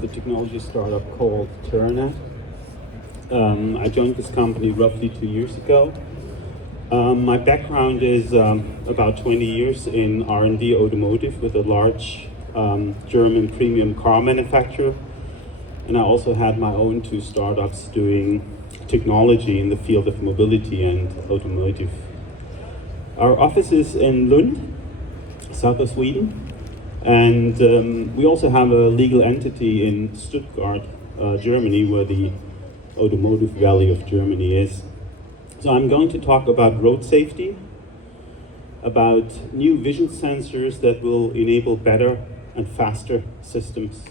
the technology startup called Turner. I joined this company roughly 2 years ago. My background is about 20 years in R&D automotive with a large German premium car manufacturer. And I also had my own 2 startups doing technology in the field of mobility and automotive. Our office is in Lund, south of Sweden. And we also have a legal entity in Stuttgart, Germany, where the automotive valley of Germany is. So I'm going to talk about road safety, about new vision sensors that will enable better and faster systems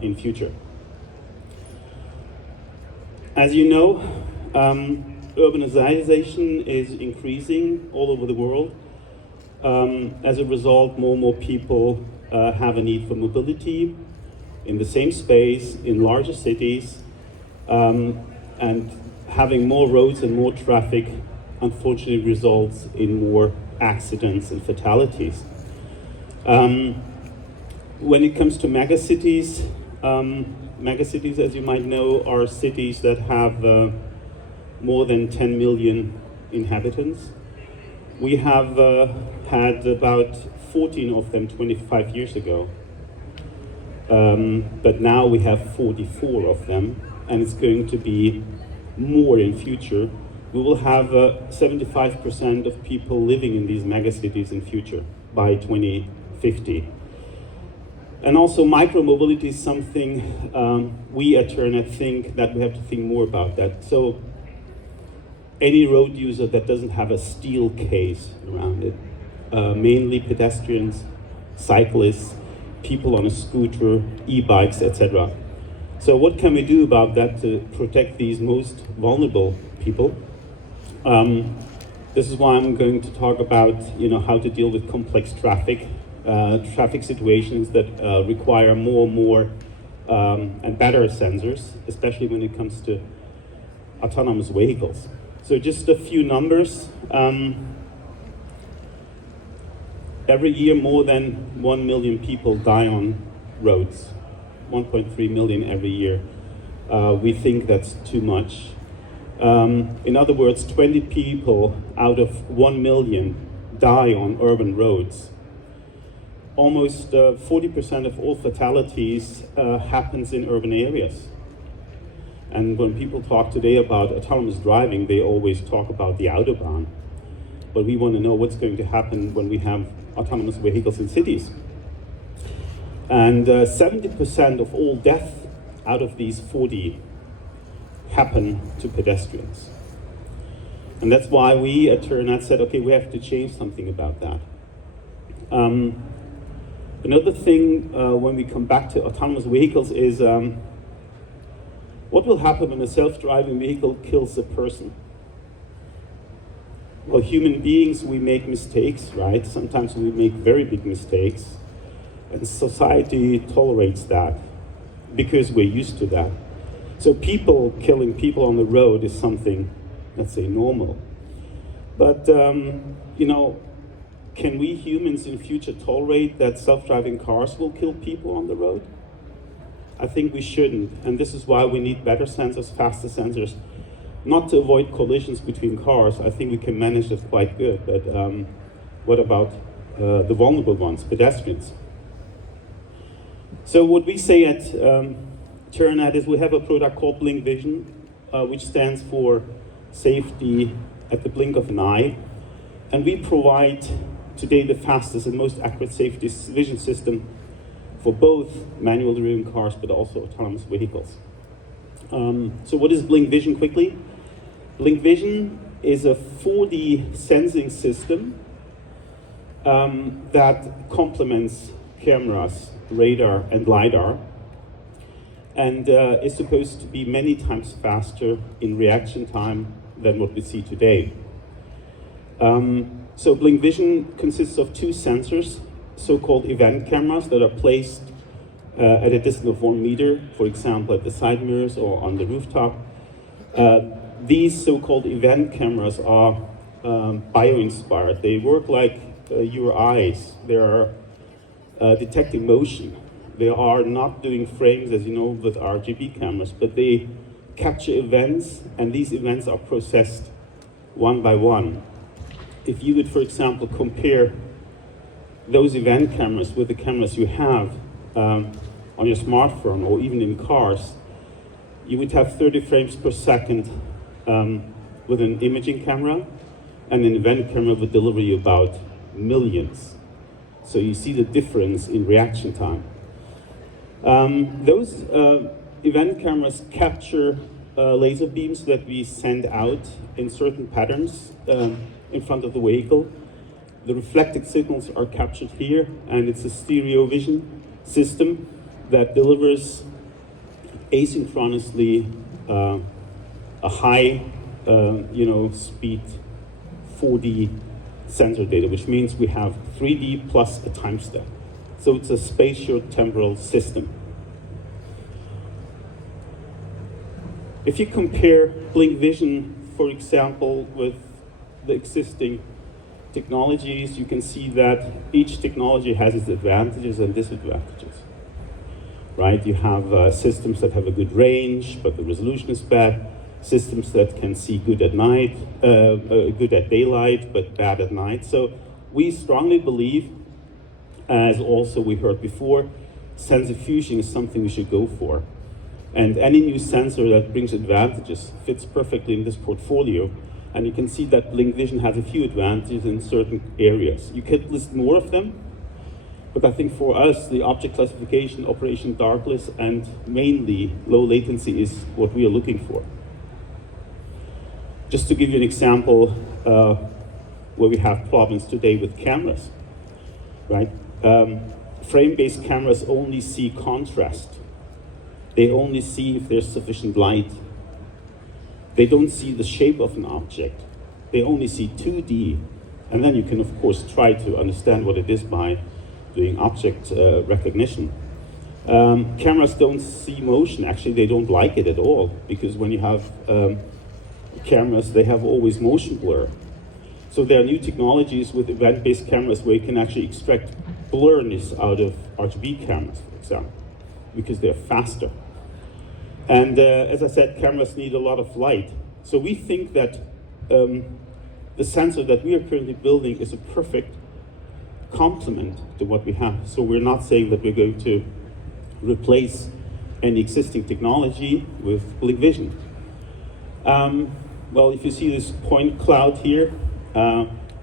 in future. As you know, urbanization is increasing all over the world. As a result, more and more people have a need for mobility in the same space, in larger cities, and having more roads and more traffic unfortunately results in more accidents and fatalities. When it comes to megacities, megacities, as you might know, are cities that have more than 10 million inhabitants. We have had about 14 of them 25 years ago, but now we have 44 of them, and it's going to be more in future. We will have 75% of people living in these megacities in future by 2050. And also micromobility is something we at Turner think that we have to think more about that. So any road user that doesn't have a steel case around it, mainly pedestrians, cyclists, people on a scooter, e-bikes, etc. So what can we do about that to protect these most vulnerable people? This is why I'm going to talk about how to deal with complex traffic situations that require more and more and better sensors, especially when it comes to autonomous vehicles. So just a few numbers. Every year, more than 1 million people die on roads. 1.3 million every year. We think that's too much. In other words, 20 people out of 1 million die on urban roads. Almost 40% of all fatalities happens in urban areas. And when people talk today about autonomous driving, they always talk about the Autobahn. But we want to know what's going to happen when we have autonomous vehicles in cities. And 70% of all deaths out of these 40 happen to pedestrians. And that's why we at Turner said, okay, we have to change something about that. Another thing when we come back to autonomous vehicles is what will happen when a self-driving vehicle kills a person? Well, human beings, we make mistakes, right? Sometimes we make very big mistakes. And society tolerates that because we're used to that. So people killing people on the road is something, let's say, normal. But, can we humans in future tolerate that self-driving cars will kill people on the road? I think we shouldn't. And this is why we need better sensors, faster sensors, not to avoid collisions between cars. I think we can manage that quite good. But what about the vulnerable ones, pedestrians? So what we say at Turner is we have a product called Blink Vision, which stands for safety at the blink of an eye. And we provide today the fastest and most accurate safety vision system for both manually driven cars but also autonomous vehicles. So what is Blink Vision quickly? Blink Vision is a 4D sensing system that complements cameras, radar, and LiDAR, and is supposed to be many times faster in reaction time than what we see today. So Blink Vision consists of 2 sensors, so-called event cameras that are placed at a distance of 1 meter, for example, at the side mirrors or on the rooftop. These so-called event cameras are bio-inspired. They work like your eyes. They are detecting motion. They are not doing frames, as you know, with RGB cameras, but they capture events, and these events are processed one by one. If you would, for example, compare those event cameras with the cameras you have on your smartphone or even in cars, you would have 30 frames per second with an imaging camera, and an event camera would deliver you about millions. So you see the difference in reaction time. Those event cameras capture laser beams that we send out in certain patterns in front of the vehicle. The reflected signals are captured here, and it's a stereo vision system that delivers asynchronously a high speed 4D sensor data, which means we have 3D plus a time step. So it's a spatio-temporal system. If you compare Blink Vision, for example, with the existing technologies, you can see that each technology has its advantages and disadvantages. Right? You have systems that have a good range, but the resolution is bad. Systems that can see good at night, good at daylight, but bad at night. So we strongly believe, as also we heard before, sensor fusion is something we should go for. And any new sensor that brings advantages fits perfectly in this portfolio. And you can see that Blink Vision has a few advantages in certain areas. You could list more of them, but I think for us, the object classification, operation darkless, and mainly low latency is what we are looking for. Just to give you an example where we have problems today with cameras, right? Frame-based cameras only see contrast. They only see if there's sufficient light. They don't see the shape of an object. They only see 2D. And then you can, of course, try to understand what it is by doing object recognition. Cameras don't see motion. Actually, they don't like it at all, because when you have cameras, they have always motion blur. So there are new technologies with event-based cameras where you can actually extract blurriness out of RGB cameras, for example, because they're faster. And as I said, cameras need a lot of light. So we think that the sensor that we are currently building is a perfect complement to what we have. So we're not saying that we're going to replace any existing technology with Blink Vision. Well, if you see this point cloud here,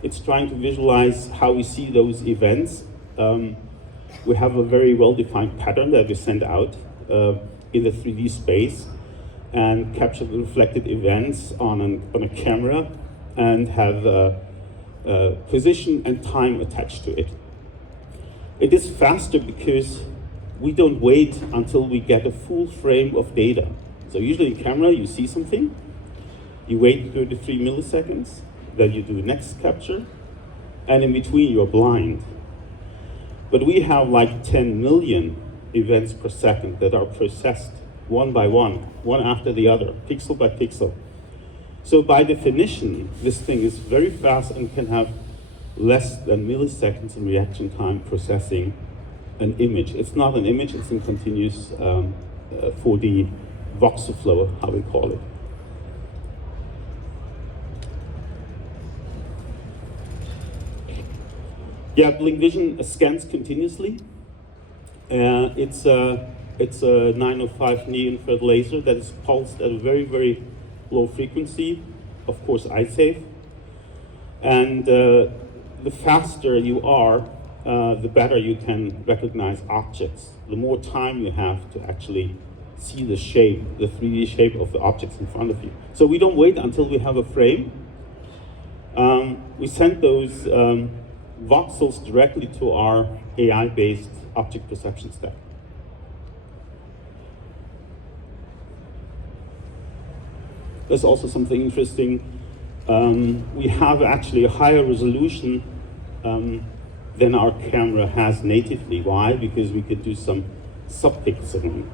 it's trying to visualize how we see those events. We have a very well-defined pattern that we send out in the 3D space and capture the reflected events on a camera and have position and time attached to it. It is faster because we don't wait until we get a full frame of data. So usually in camera, you see something, you wait 33 milliseconds, then you do next capture, and in between you're blind. But we have like 10 million events per second that are processed one by one after the other, pixel by pixel. So by definition, this thing is very fast and can have less than milliseconds in reaction time processing an image. It's not an image, it's in continuous 4D voxel flow, how we call it. Yeah, Blink Vision scans continuously. It's a 905 near-infrared laser that is pulsed at a very, very low frequency, of course eye safe. And the faster you are, the better you can recognize objects. The more time you have to actually see the shape, the 3D shape of the objects in front of you. So we don't wait until we have a frame. We send those voxels directly to our AI-based object perception stack. There's also something interesting. We have actually a higher resolution than our camera has natively. Why? Because we could do some subpixeling,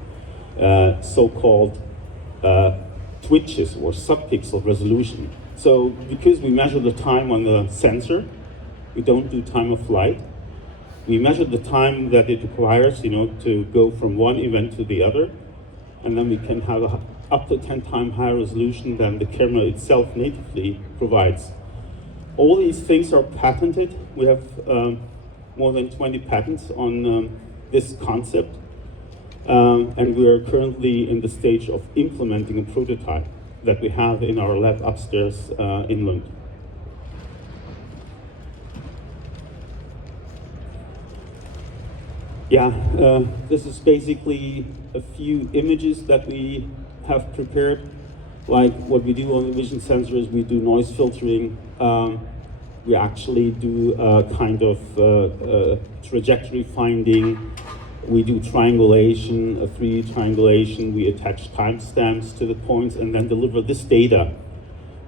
so-called twitches or subpixel resolution. So because we measure the time on the sensor, we don't do time of flight. We measure the time that it requires, to go from one event to the other, and then we can have up to 10 times higher resolution than the camera itself natively provides. All these things are patented. We have more than 20 patents on this concept, and we are currently in the stage of implementing a prototype that we have in our lab upstairs in Lund. This is basically a few images that we have prepared. Like what we do on the vision sensors, we do noise filtering. We actually do kind of trajectory finding. We do triangulation, a 3D triangulation. We attach timestamps to the points and then deliver this data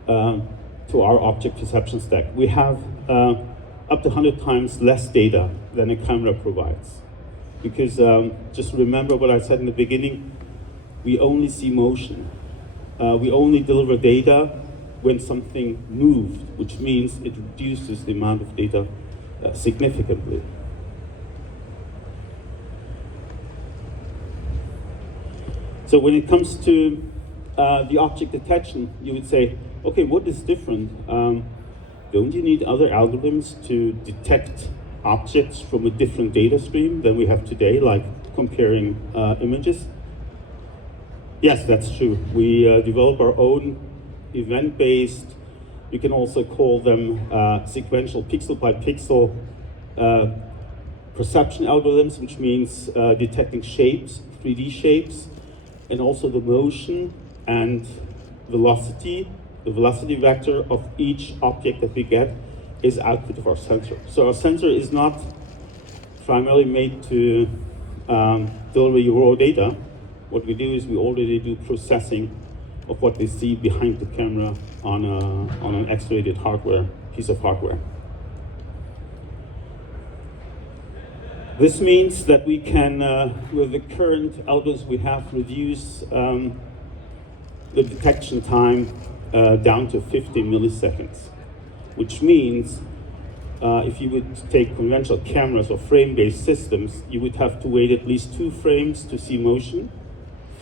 to our object perception stack. We have up to 100 times less data than a camera provides. Because just remember what I said in the beginning, we only see motion. We only deliver data when something moved, which means it reduces the amount of data significantly. So when it comes to the object detection, you would say, okay, what is different? Don't you need other algorithms to detect objects from a different data stream than we have today, like comparing images? Yes, that's true. We develop our own event-based, we can also call them sequential pixel by pixel perception algorithms, which means detecting shapes, 3D shapes, and also the motion and velocity, the velocity vector of each object that we get is output of our sensor. So our sensor is not primarily made to deliver your raw data. What we do is we already do processing of what we see behind the camera on an X-rated piece of hardware. This means that we can, with the current algorithms we have, reduce the detection time down to 50 milliseconds. Which means if you would take conventional cameras or frame-based systems, you would have to wait at least 2 frames to see motion,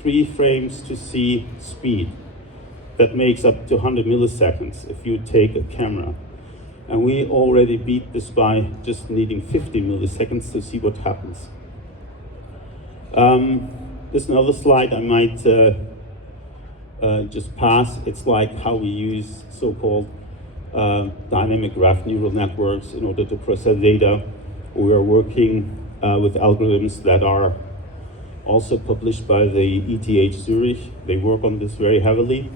3 frames to see speed. That makes up to 100 milliseconds if you take a camera. And we already beat this by just needing 50 milliseconds to see what happens. This is another slide I might just pass. It's like how we use so-called dynamic graph neural networks in order to process data. We are working with algorithms that are also published by the ETH Zurich. They work on this very heavily.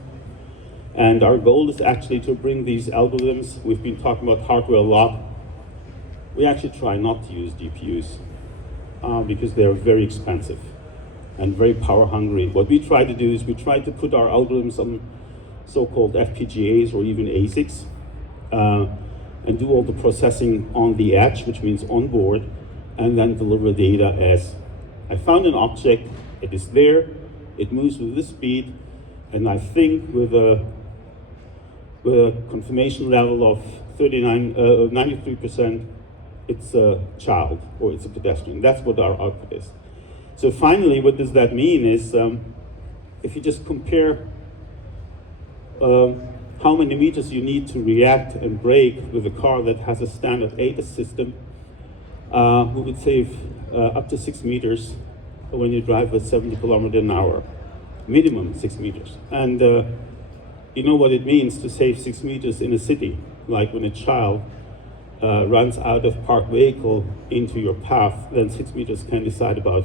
And our goal is actually to bring these algorithms, we've been talking about hardware a lot. We actually try not to use GPUs because they're very expensive and very power hungry. What we try to do is we try to put our algorithms on so-called FPGAs or even ASICs. And do all the processing on the edge, which means on board, and then deliver data as I found an object, it is there, it moves with this speed, and I think with a confirmation level of 93%, it's a child or it's a pedestrian. That's what our output is. So finally, what does that mean is if you just compare how many meters you need to react and brake with a car that has a standard ADAS system, we would save up to 6 meters when you drive at 70 kilometers an hour, minimum 6 meters. And you know what it means to save 6 meters in a city, like when a child runs out of parked vehicle into your path, then 6 meters can decide about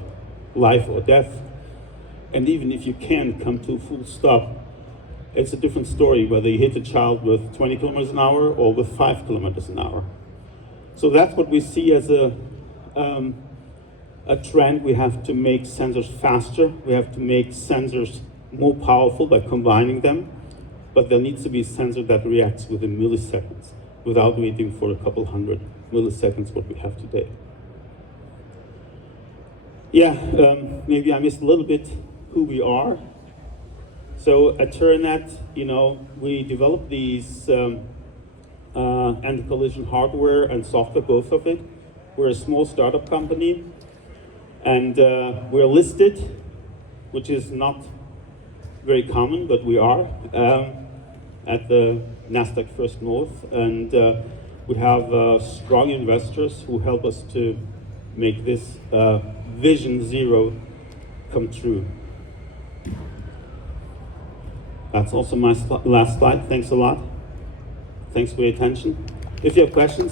life or death. And even if you can come to a full stop, it's a different story whether you hit a child with 20 kilometers an hour or with 5 kilometers an hour. So that's what we see as a trend. We have to make sensors faster. We have to make sensors more powerful by combining them. But there needs to be a sensor that reacts within milliseconds without waiting for a couple hundred milliseconds, what we have today. Maybe I missed a little bit who we are. So at Terranet, we developed these anti-collision hardware and software, both of it. We're a small startup company, and we're listed, which is not very common, but we are, at the Nasdaq First North, and we have strong investors who help us to make this Vision Zero come true. That's also my last slide. Thanks a lot. Thanks for your attention. If you have questions,